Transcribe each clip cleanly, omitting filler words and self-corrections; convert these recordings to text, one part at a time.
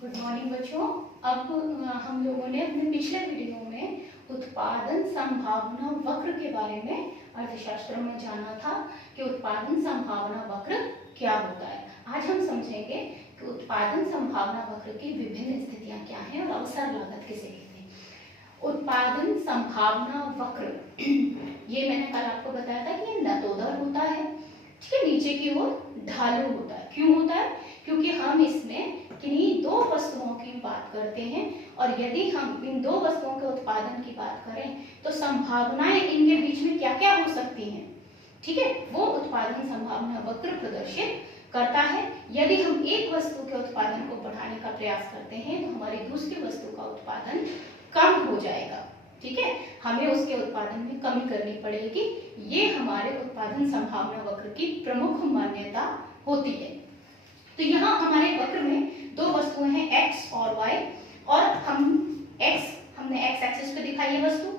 Good morning बच्चों। अब हम लोगों ने अपने पिछले वीडियो में उत्पादन संभावना वक्र के बारे में अर्थशास्त्र में जाना था कि उत्पादन संभावना वक्र क्या होता है। आज हम समझेंगे कि उत्पादन संभावना वक्र की विभिन्न स्थितियां क्या हैं और अवसर लागत किसे कहते हैं। उत्पादन संभावना वक्र ये मैंने कल आपको बताया था कि ये नतोदर होता है, ठीक है, नीचे की ओर ढालू होता है। क्यों होता है? क्योंकि हम इसमें किन्हीं दो वस्तुओं की बात करते हैं और यदि हम इन दो वस्तुओं के उत्पादन की बात करें तो संभावनाएं इनके बीच में क्या क्या हो सकती हैं, ठीक है, वो उत्पादन संभावना वक्र प्रदर्शित करता है। यदि हम एक वस्तु के उत्पादन को बढ़ाने का प्रयास करते हैं तो हमारी दूसरी वस्तु का उत्पादन कम हो जाएगा, ठीक है, हमें उसके उत्पादन में कमी करनी पड़ेगी। ये हमारे उत्पादन संभावना वक्र की प्रमुख मान्यता होती है। तो यहाँ हमारे वक्र में दो वस्तुएं हैं x और y, और हमने x एक्सिस पे दिखाई है वस्तु,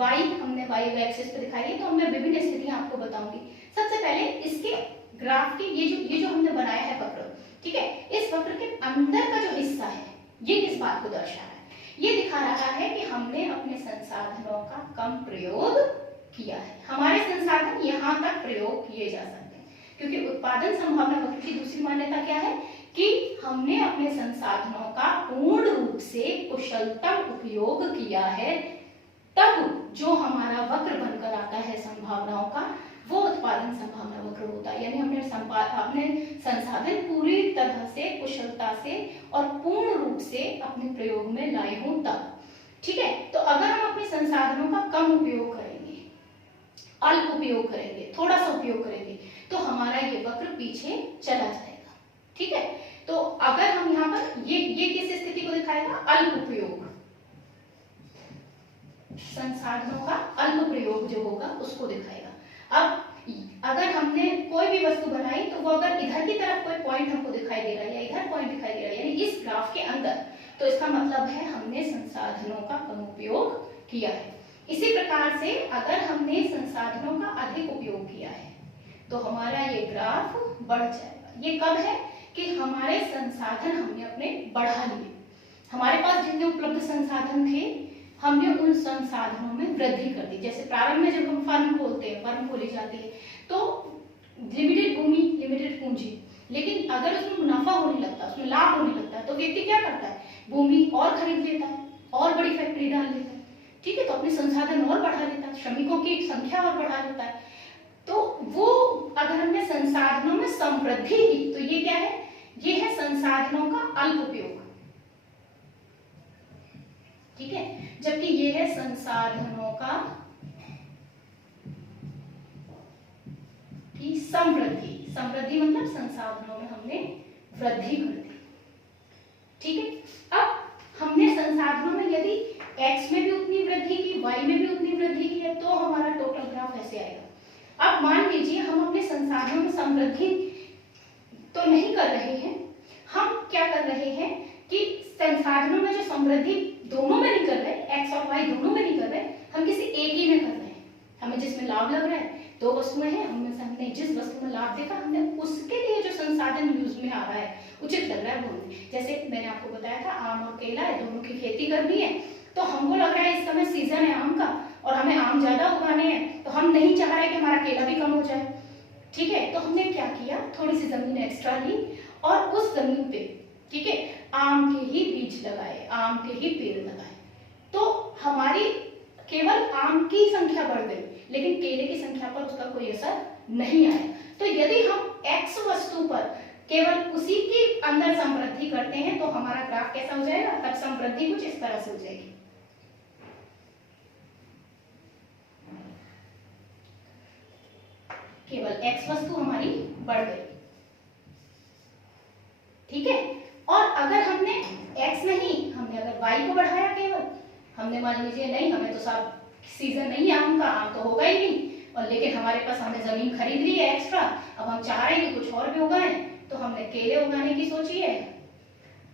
y हमने y एक्सिस पे दिखाई है। तो मैं विभिन्न स्थितियां आपको बताऊंगी। सबसे पहले इसके ग्राफ की ये जो हमने बनाया है वक्र, ठीक है, इस वक्र के अंदर का जो हिस्सा है ये किस बात को दर्शा रहा है? ये दिखा रहा है कि हमने अपने संसाधनों का कम प्रयोग किया है। हमारे संसाधन यहाँ तक प्रयोग किए जा सकते हैं, क्योंकि उत्पादन संभावना वक्र की दूसरी मान्यता क्या है कि हमने अपने संसाधनों का पूर्ण रूप से कुशलतम उपयोग किया है, तब जो हमारा वक्र बनकर आता है संभावनाओं का, वो उत्पादन संभावना वक्र होता है। यानी हमने अपने संसाधन पूरी तरह से कुशलता से और पूर्ण रूप से अपने प्रयोग में लाए हों तब, ठीक है। तो अगर हम अपने संसाधनों का कम उपयोग करेंगे, अल्प उपयोग करेंगे, थोड़ा सा उपयोग करेंगे, तो हमारा ये वक्र पीछे चला जाएगा, ठीक है। तो अगर हम यहाँ पर ये किस स्थिति को दिखाएगा? अल्प उपयोग, संसाधनों का अल्प प्रयोग जो होगा उसको दिखाएगा। अब अगर हमने कोई भी वस्तु बनाई तो वो अगर इधर की तरफ कोई पॉइंट हमको दिखाई दे रहा है या इधर पॉइंट दिखाई दे रहा है, यानी इस ग्राफ के अंदर, तो इसका मतलब है हमने संसाधनों का कम उपयोग किया है। इसी प्रकार से अगर हमने संसाधनों का अधिक उपयोग किया है तो हमारा ये ग्राफ बढ़ जाएगा। ये कब है कि हमारे संसाधन हमने अपने बढ़ा लिए, हमारे पास जितने उपलब्ध संसाधन थे हमने उन संसाधनों में वृद्धि कर दी। जैसे प्रारंभ में जब हम फर्म खोलते हैं, फर्म खोली जाती है तो लिमिटेड भूमि, लिमिटेड पूंजी, लेकिन अगर उसमें मुनाफा होने लगता है, उसमें लाभ होने लगता है, तो व्यक्ति क्या करता है? भूमि और खरीद लेता है और बड़ी फैक्ट्री डाल लेता है, ठीक है, तो अपने संसाधन और बढ़ा लेता है, श्रमिकों की संख्या और बढ़ा लेता है। तो वो अगर हमने संसाधनों में समृद्धि की तो ये क्या है? ये है संसाधनों का अल्प उपयोग, ठीक है, जबकि ये है संसाधनों का की समृद्धि। समृद्धि मतलब संसाधनों में हमने वृद्धि कर दी, ठीक है। अब हमने संसाधनों में यदि x में भी उतनी वृद्धि की, y में भी उतनी वृद्धि की है, तो हमारा टोटल ग्राफ ऐसे आएगा। अब मान लीजिए हम अपने संसाधनों में समृद्धि तो नहीं कर रहे हैं, हम क्या कर रहे हैं कि संसाधनों में जो समृद्धि दोनों में नहीं कर रहे, x और y दोनों में नहीं कर रहे, हम किसी एक ही में कर रहे हैं। हमें जिसमें लाभ लग रहा है, दो वस्तुएं हैं, उनमें से हमने जिस वस्तु में लाभ देखा, हमने उसके लिए जो संसाधन यूज में आ रहा है, उचित लग रहा है वो। जैसे मैंने आपको बताया था आम और केला है, दोनों की खेती करनी है, तो हमको लग रहा है इस समय सीजन है आम का और हमें आम ज्यादा उगाने हैं, तो हम नहीं चाह रहे कि हमारा केला भी कम हो जाए, ठीक है। तो हमने क्या किया, थोड़ी सी जमीन एक्स्ट्रा ली और उस जमीन पे, ठीक है, आम के ही बीज लगाए, आम के ही पेड़ लगाए, तो हमारी केवल आम की संख्या बढ़ गई लेकिन केले की संख्या पर उसका कोई असर नहीं आया। तो यदि हम x वस्तु पर केवल उसी के अंदर समृद्धि करते हैं तो हमारा ग्राफ कैसा हो जाएगा? तब समृद्धि कुछ इस तरह से हो जाएगी। केवल x वस्तु हमारी बढ़ गई, ठीक है। और अगर हमने x नहीं, हमने अगर y को बढ़ाया, केवल हमने मान लीजिए नहीं, हमें तो सब सीजन नहीं है आम का, आम तो होगा ही नहीं, और लेकिन हमारे पास हमने जमीन खरीद ली है एक्स्ट्रा, अब हम चाह रहे हैं कि कुछ और भी उगाएं, तो हमने केले उगाने की सोची है,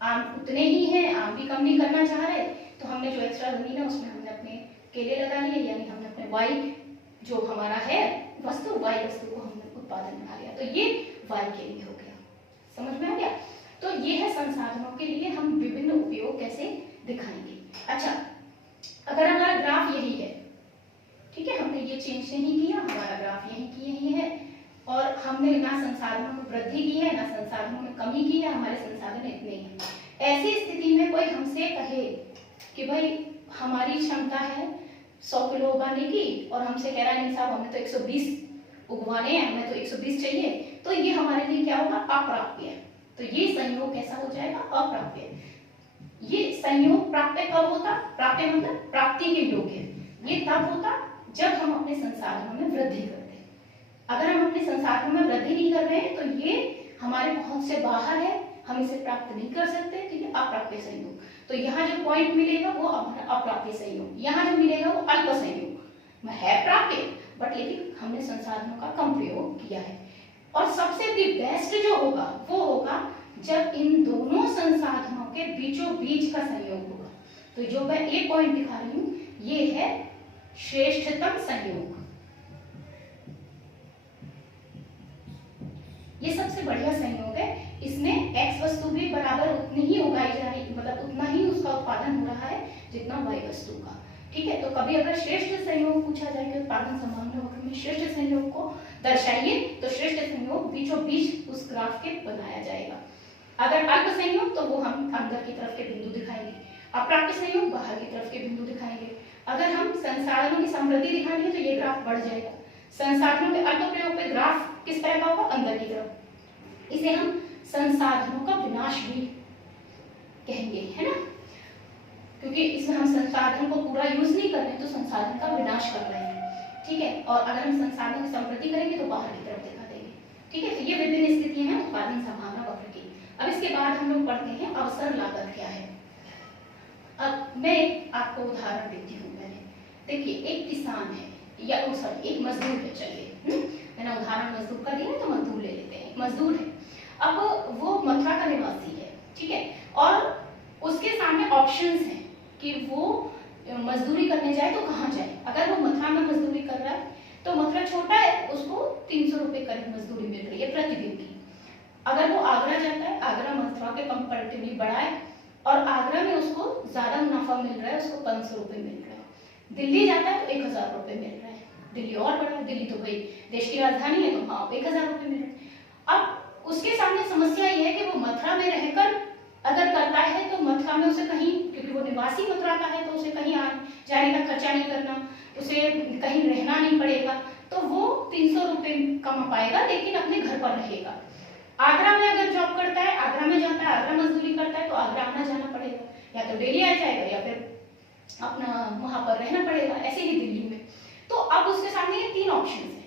आम उतने ही हैं, आम भी कम नहीं करना चाह रहे, तो हमने जो एक्स्ट्रा जमीन है उसमें हमने अपने केले लगा लिए, यानी हमने अपने y जो हमारा है वस्तु, y वस्तु को हमने उत्पादन बना लिया। तो ये y के लिए हो गया, समझ में आ गया। तो ये है संसाधनों के लिए हम विभिन्न उपयोग कैसे दिखाएंगे। अच्छा, अगर हमारा ग्राफ यही है, ठीक है, हमने ये चेंज नहीं किया, हमारा ग्राफ यही की यही है और हमने ना संसाधनों में वृद्धि की है ना संसाधनों में कमी की है, हमारे संसाधन इतने ही हैं। ऐसी स्थिति में कोई हमसे कहे कि भाई हमारी क्षमता है 100 किलो उगाने की और हमसे कह रहा है नहीं साहब हमें तो 120 उगवाने हैं, हमें तो 120 चाहिए, तो ये हमारे लिए क्या होगा, अप्राप्य है। तो ये संयोग कैसा हो जाएगा, अप्राप्य। ये संयोग प्राप्य कब होता, प्राप्य मतलब प्राप्ति के योग्य, ये तब होता जब हम अपने संसाधनों में वृद्धि करते हैं। अगर हम अपने संसाधनों में वृद्धि नहीं कर रहे हैं तो ये हमारे पहुंच से बाहर है, हम इसे प्राप्त नहीं कर सकते, तो ये अप्राप्य संयोग। तो यहाँ जो पॉइंट मिलेगा वो हमारा अप्राप्य संयोग, यहाँ जो मिलेगा वो अल्प संयोग है, प्राप्य बट लेकिन हमने संसाधनों का कम प्रयोग किया है। और सबसे भी बेस्ट जो होगा वो होगा जब इन दोनों संसाधनों के बीचों बीच का संयोग होगा। तो जो मैं एक पॉइंट दिखा रही हूँ ये है श्रेष्ठतम संयोग, ये सबसे बढ़िया संयोग है। इसमें x वस्तु भी बराबर उतनी ही उगाई जा रही, मतलब उतना ही उसका उत्पादन हो रहा है जितना y वस्तु का, ठीक है। तो कभी अगर श्रेष्ठ संयोग पूछा जाए कि उत्पादन संभावना वक्र में श्रेष्ठ संयोग को दर्शाइए, तो श्रेष्ठ संयोग बीचों बीच उस ग्राफ के बनाया जाएगा। अगर अल्प संयोग तो वो हम अंदर की तरफ के बिंदु दिखाएंगे, अप्राप्य संयोग बाहर की तरफ के बिंदु दिखाएंगे। अगर हम संसाधनों की समृद्धि दिखानी है तो ये ग्राफ बढ़ जाएगा। संसाधनों के अल्प प्रयोग पे ग्राफ किस तरह का होगा, अंदर की तरफ। इसे हम संसाधनों का विनाश भी कहेंगे, है ना, क्योंकि इसमें हम संसाधन को पूरा यूज नहीं कर रहे हैं तो संसाधन का विनाश कर रहे हैं, ठीक है। और अगर हम संसाधनों की समृद्धि करेंगे तो बाहर की तरफ दिखा देंगे, ठीक है। तो ये विभिन्न स्थितियां हैं उत्पादन संभावना वक्र की। अब इसके बाद हम लोग पढ़ते हैं अवसर लागत क्या है। अब मैं आपको उदाहरण देती हूँ। मैंने देखिए एक किसान है या सॉरी एक मजदूर है, चलिए मैंने उदाहरण मजदूर का दिया तो मजदूर ले लेते हैं। मजदूर है, अब वो मथुरा का निवासी है, ठीक है, और उसके सामने ऑप्शंस हैं कि वो मजदूरी करने जाए तो कहाँ जाए। अगर वो मथुरा में मजदूरी कर रहा है तो मथुरा छोटा है, उसको 300 रुपए करीब मजदूरी मिल रही है प्रतिदिन की। अगर वो आगरा जाता है, आगरा मथुरा के कंपैरेटिवली बड़ा है और आगरा में उसको ज्यादा मुनाफा मिल रहा है, उसको 500 रुपए मिल रहा है। दिल्ली जाता है तो 1000 रुपए मिल रहा है, दिल्ली और बड़ा है, दिल्ली तो भाई देश की राजधानी है तो हाँ 1000 रुपए मिल रहे हैं। अब उसके सामने समस्या ये है कि वो मथुरा में रहकर अगर करता है तो मथुरा में उसे कहीं, क्योंकि वो निवासी मथुरा का है तो उसे कहीं जाने का खर्चा नहीं करना, उसे कहीं रहना नहीं पड़ेगा, तो वो 300 रुपए कमा पाएगा लेकिन अपने घर पर रहेगा। आगरा में अगर जॉब करता है, आगरा में जाता है, आगरा मजदूरी करता है तो आगरा आना जाना पड़ेगा, या तो डेली आ जाएगा या फिर अपना वहां पर रहना पड़ेगा। ऐसे ही दिल्ली में, तो अब उसके सामने ये 3 ऑप्शन है।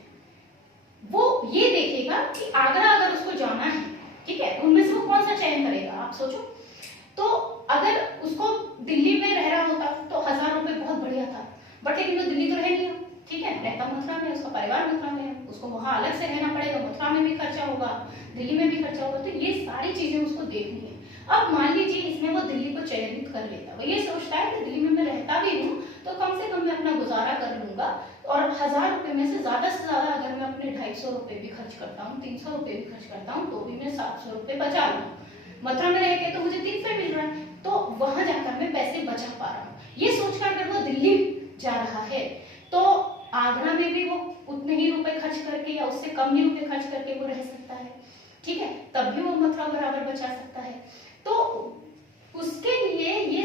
वो ये देखेगा कि आगरा अगर उसको जाना है, ठीक है, उनमें से वो कौन सा चयन करेगा, आप सोचो। तो अगर उसको दिल्ली में रह रहा होता तो 1000 रुपए बहुत बढ़िया था, बट लेकिन वो दिल्ली तो रह नहीं, ठीक है, रहता मथुरा में, उसका परिवार मथुरा में है, उसको वहां अलग से रहना पड़ेगा, मथुरा में भी खर्चा होगा, दिल्ली में भी खर्चा होगा, तो ये सारी चीजें उसको देखनी है। अब मान लीजिए इसमें वो दिल्ली को चयनित कर लेता, वो ये सोचता है कि दिल्ली में मैं रहता भी हूँ तो कम से कम मैं अपना गुजारा कर लूंगा, और 1000 रुपए में से ज्यादा अगर मैं अपने 250 रुपए भी खर्च करता हूँ, 300 रुपए भी खर्च करता हूँ, तो भी मैं 700 रुपए बचा लूँ। मथुरा में रह के तो मुझे 300 मिल रहा है, तो वहां जाकर मैं पैसे बचा पा रहा हूँ। ये सोचकर अगर वो दिल्ली जा रहा है तो आगरा में भी वो उतने ही रुपए खर्च करके या उससे कम ही रुपए खर्च करके वो रह सकता है, ठीक है, तब भी वो मथुरा बराबर बचा सकता है। तो उसके लिए ये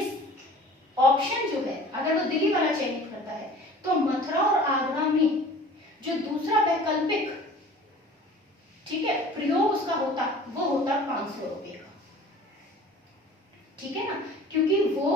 ऑप्शन जो है, अगर वो दिल्ली वाला चयनित करता है तो मथुरा और आगरा में जो दूसरा वैकल्पिक, ठीक है, प्रयोग उसका होता, वो होता 500 रुपए का, ठीक है ना, क्योंकि वो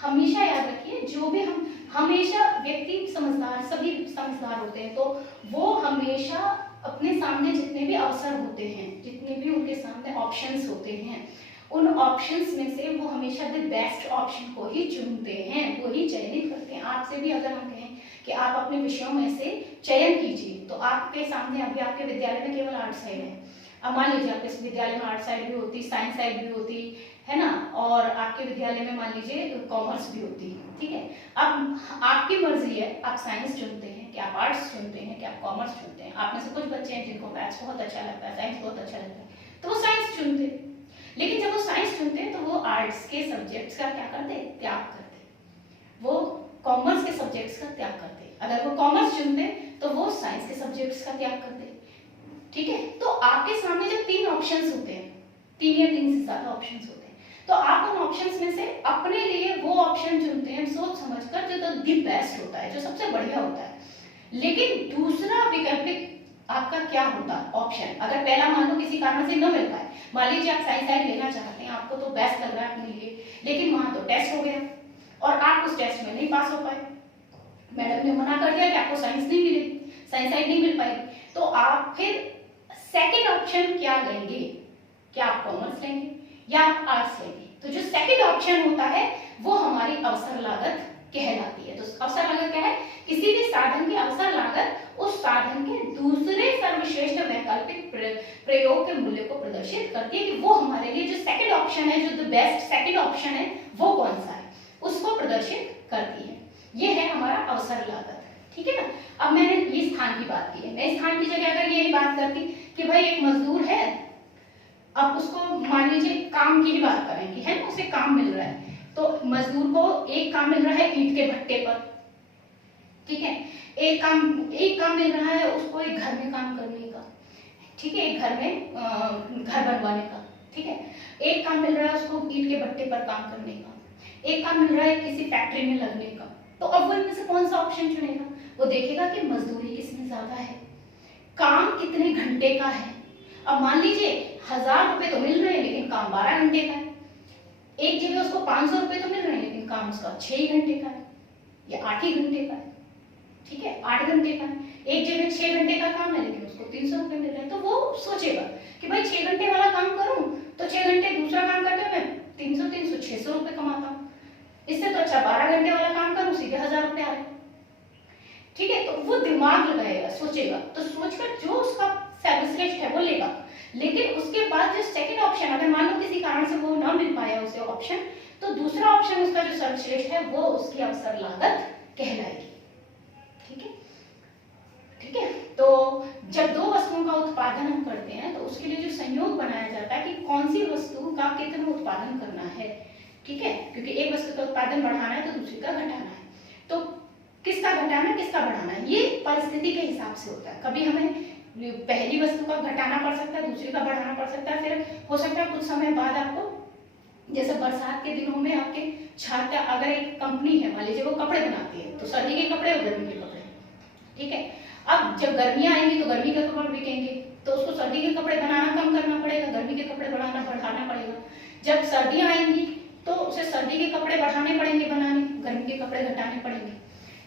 हमेशा याद रखिए, जो भी हम हमेशा व्यक्ति समझदार, सभी समझदार होते हैं, तो वो हमेशा अपने सामने जितने भी अवसर होते हैं, जितने भी उनके सामने ऑप्शंस होते हैं, उन ऑप्शंस में से वो हमेशा द बेस्ट ऑप्शन को ही चुनते हैं, वो ही चयनित करते हैं। आपसे भी अगर हम कहें कि आप अपने विषयों में से चयन कीजिए, तो आपके सामने अभी आपके विद्यालय में केवल आर्ट साइड है। अब मान लीजिए आपके विद्यालय में आर्ट साइड भी होती, साइंस साइड भी होती है ना, और आपके विद्यालय में मान लीजिए कॉमर्स भी होती है, ठीक है। अब आपकी मर्जी है, आप साइंस चुनते हैं कि आप आर्ट्स चुनते हैं कि आप कॉमर्स चुनते हैं। आप में से कुछ बच्चे हैं जिनको मैथ्स बहुत अच्छा लगता है, साइंस बहुत अच्छा लगता है, तो वो साइंस चुनते हैं। लेकिन जब वो साइंस चुनते हैं तो वो आर्ट्स के सब्जेक्ट्स का क्या करते हैं, त्याग करते, वो कॉमर्स के सब्जेक्ट्स का त्याग करते। अगर वो कॉमर्स चुनते तो वो साइंस के सब्जेक्ट्स का त्याग करते। ठीक है, तो आपके सामने जब 3 ऑप्शंस होते हैं, 3 या 3 से ज्यादा ऑप्शंस होते हैं, तो आप उन ऑप्शंस में से अपने लिए वो ऑप्शन चुनते हैं सोच समझकर जो द बेस्ट होता है, जो सबसे बढ़िया होता है। लेकिन दूसरा वैकल्पिक आपका क्या होता ऑप्शन, अगर पहला मान लो किसी कारण से न मिल पाए, मान लीजिए आप साइंस साइड लेना चाहते हैं, आपको तो बेस्ट लग रहा है अपने लिए, लेकिन वहां तो टेस्ट हो गया और आप उस टेस्ट में नहीं पास हो पाए, मैडम ने मना कर दिया कि आपको साइंस नहीं मिलेगी, साइंस साइड नहीं मिल पाएगी, तो आप फिर सेकंड ऑप्शन क्या लेंगे, क्या आप कॉमर्स लेंगे या आप आर्ट्स लेंगे? तो जो सेकंड ऑप्शन होता है वो हमारी अवसर लागत कहलाती है। तो अवसर लागत क्या है, किसी भी साधन की अवसर लागत उस साधन के दूसरे सर्वश्रेष्ठ वैकल्पिक प्रयोग के मूल्य को प्रदर्शित करती है कि वो हमारे लिए जो सेकंड ऑप्शन है, जो द बेस्ट सेकंड ऑप्शन है, वो कौन सा है, उसको प्रदर्शित करती है। ये है हमारा अवसर लागत। ठीक है ना। अब मैंने ये स्थान की बात की है, मैं स्थान की जगह अगर यही बात करती कि भाई एक मजदूर है, अब उसको मान लीजिए काम की ही बात करेंगे, है ना, उसे काम मिल रहा है, तो मजदूर को एक काम मिल रहा है ईंट के भट्टे पर, ठीक है, एक काम मिल रहा है उसको एक घर में काम करने का, ठीक है, एक घर में घर बनवाने का, ठीक है, एक काम मिल रहा है उसको ईंट के भट्टे पर काम करने का, एक काम मिल रहा है किसी फैक्ट्री में लगने का। तो अब वो इनमें से कौन सा ऑप्शन चुनेगा, वो देखेगा कि मजदूरी किसमें ज्यादा है, काम कितने घंटे का है। अब मान लीजिए 1000 रुपए तो मिल रहे हैं लेकिन काम 12 घंटे का है, एक जगह उसको 500 रुपए तो मिल रहे हैं लेकिन काम उसका 6 ही घंटे का है या 8 ही घंटे का है, ठीक है, 8 घंटे का है, एक जगह 6 घंटे का काम है लेकिन उसको 300 रुपए मिल रहे हैं। तो वो सोचेगा कि भाई 6 घंटे वाला काम करूं तो 6 घंटे दूसरा काम करके मैं 300 600 रुपए कमाता हूं, इससे तो अच्छा 12 घंटे वाला काम करूं, सीधे 1000 रुपए आ रहे। ठीक है, तो वो दिमाग लगाएगा, सोचेगा, तो सोचकर जो उसका सर्वश्रेष्ठ है वो लेगा। लेकिन उसके बाद जो सेकंड ऑप्शन, अगर मान लो किसी कारण से वो ना मिल पाया उसे ऑप्शन, तो दूसरा ऑप्शन उसका जो सर्वश्रेष्ठ है वो उसकी अवसर लागत कहलाएगी। ठीक है, ठीक है। तो जब दो वस्तुओं का उत्पादन हम करते हैं तो उसके लिए जो संयोग बनाया जाता है कि कौन सी वस्तु का कितना उत्पादन करना है, ठीक है, क्योंकि एक वस्तु का उत्पादन बढ़ाना है तो दूसरी का घटाना है, तो किसका घटाना किसका बढ़ाना है, ये परिस्थिति के हिसाब से होता है। कभी हमें पहली वस्तु का घटाना पड़ सकता है, दूसरी का बढ़ाना पड़ सकता है, फिर हो सकता है कुछ समय बाद आपको, जैसे बरसात के दिनों में आपके छात्र, अगर एक कंपनी है मान लीजिए वो कपड़े बनाती है, तो सर्दी के कपड़े और गर्मी के कपड़े, ठीक है, अब जब गर्मियां आएंगी तो गर्मी के कपड़े बिकेंगे, तो उसको सर्दी के कपड़े बनाना कम करना पड़ेगा, गर्मी के कपड़े बढ़ाना पड़ेगा। जब सर्दियां आएंगी तो उसे सर्दी के कपड़े बढ़ाने पड़ेंगे बनाने, गर्मी के कपड़े घटाने पड़ेंगे।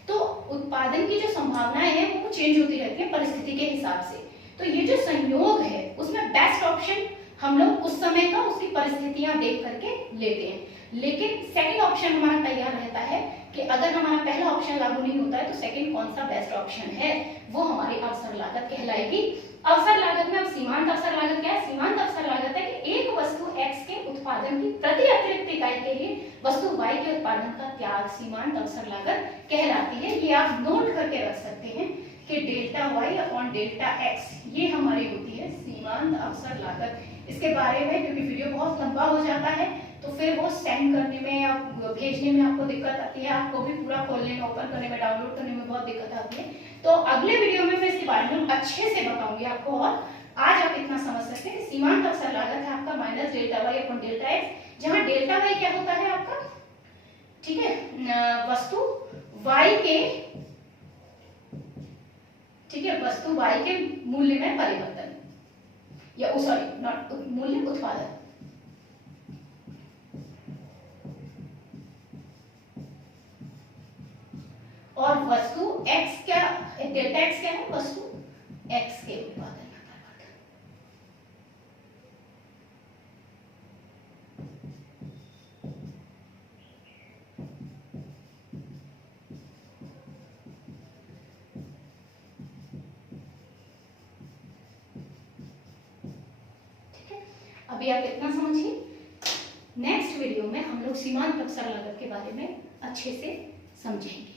तो उत्पादन की जो संभावनाएं हैं वो चेंज होती रहती है परिस्थिति के हिसाब से। तो ये जो संयोग है उसमें बेस्ट ऑप्शन हम लोग उस समय का उसकी परिस्थितियां देख करके लेते हैं, लेकिन सेकंड ऑप्शन हमारा तैयार रहता है कि अगर हमारा पहला ऑप्शन लागू नहीं होता है तो सेकंड कौन सा बेस्ट ऑप्शन है, वो हमारी अवसर लागत कहलाएगी। अवसर लागत में अब सीमांत अवसर लागत क्या है, सीमांत अवसर लागत है कि एक वस्तु X के उत्पादन की प्रति अतिरिक्त इकाई के लिए वस्तु Y के उत्पादन का त्याग सीमांत अवसर लागत कहलाती है। ये आप नोट करके रख सकते हैं कि delta Y upon delta X ये हमारी होती है सीमांत अवसर लागत। इसके बारे में क्योंकि वीडियो बहुत लंबा हो जाता है तो फिर वो सेंड करने में या भेजने में आपको दिक्कत आती है, आपको भी पूरा खोलने में, ओपन करने में, डाउनलोड करने में बहुत दिक्कत आती है। तो अगले वीडियो में मैं इसके बारे में अच्छे से बताऊंगी आपको। और आज आप इतना समझ सकते हैं कि सीमांत अवसर लागत है आपका minus delta Y upon delta X, जहां डेल्टा वाई क्या होता है आपका, ठीक है, वस्तु वाई के, ठीक है, वस्तु वाई के मूल्य में परिवर्तन, या सॉरी नॉट मूल्य, उत्पादन। और वस्तु x क्या, डेल्टा x क्या है, वस्तु x के उत्पादन का परिवर्तन। ठीक है, अभी आप इतना समझिए। नेक्स्ट वीडियो में हम लोग सीमांत अवसर लागत के बारे में अच्छे से समझेंगे।